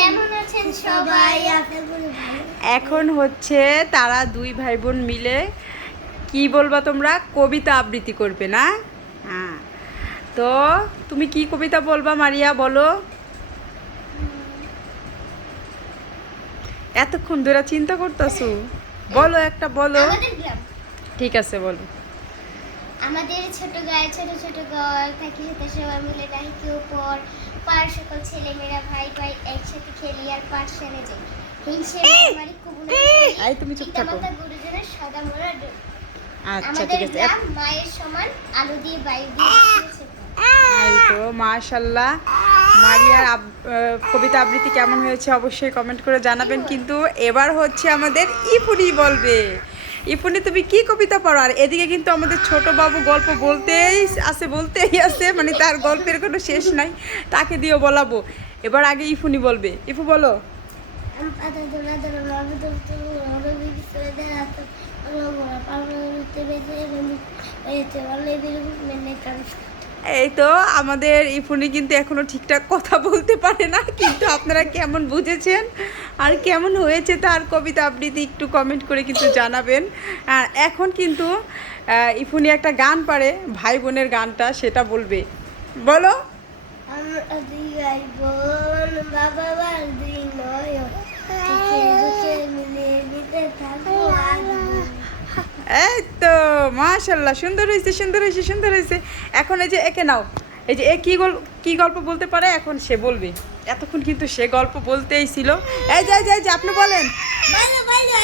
কেমন আছেন সবাই? এখন হচ্ছে তারা দুই ভাই বোন মিলে কি বলবা তোমরা? কবিতা আবৃত্তি করবে না? হ্যাঁ। তো তুমি কি কবিতা বলবা মারিয়া বলো? এতক্ষণ ধরে চিন্তা করতেছো? বলো একটা বলো। ঠিক আছে বলো। আমাদের ছোট গায়ে ছোট ছোট ঘর থাকি সাথে সবাই মিলে ডাইকে উপর পাড়ার সকল ছেলেমেয়েরা ভাই ভাই যাই তুমি চুপ থাকো। গুরুজনের সদা মোরা আচ্ছা ঠিক আছে। মায়ের সমান আলো দিয়ে বায়ু দিয়ে এই তো মাশাল্লাহ মারিয়ার কবিতা আবৃত্তি কেমন হয়েছে অবশ্যই কমেন্ট করে জানাবেন। কিন্তু এবার হচ্ছে আমাদের ইপুরি বলবে ইপুনি তুমি কি কবিতা পড়ো? আর এদিকে কিন্তু আমাদের ছোট বাবু গল্প বলতেই আছে বলতেই আছে মানে তার গল্পের কোনো শেষ নাই, তাকে দিয়ে বলাবো। এবার আগে ইফুনি বলবে। ইফু, বলো। এই তো আমাদের ইফুনি কিন্তু এখনও ঠিকঠাক কথা বলতে পারে না, কিন্তু আপনারা কেমন বুঝেছেন? আর কেমন হয়েছে তার কবিতা আবৃত্তি একটু কমেন্ট করে কিন্তু জানাবেন। আর এখন কিন্তু ইফুনি একটা গান পারে ভাই বোনের গানটা, সেটা বলবে। বলো। বাবা এই তো মাশাল্লাহ সুন্দর হয়েছে সুন্দর হয়েছে সুন্দর হয়েছে এখন এই যে একে নাও এই যে এ কী গল্প কি গল্প বলতে পারে? এখন সে বলবে। এতক্ষণ কিন্তু সে গল্প বলতেই ছিল। এই যে যে, আপনি বলেন। বলো বলো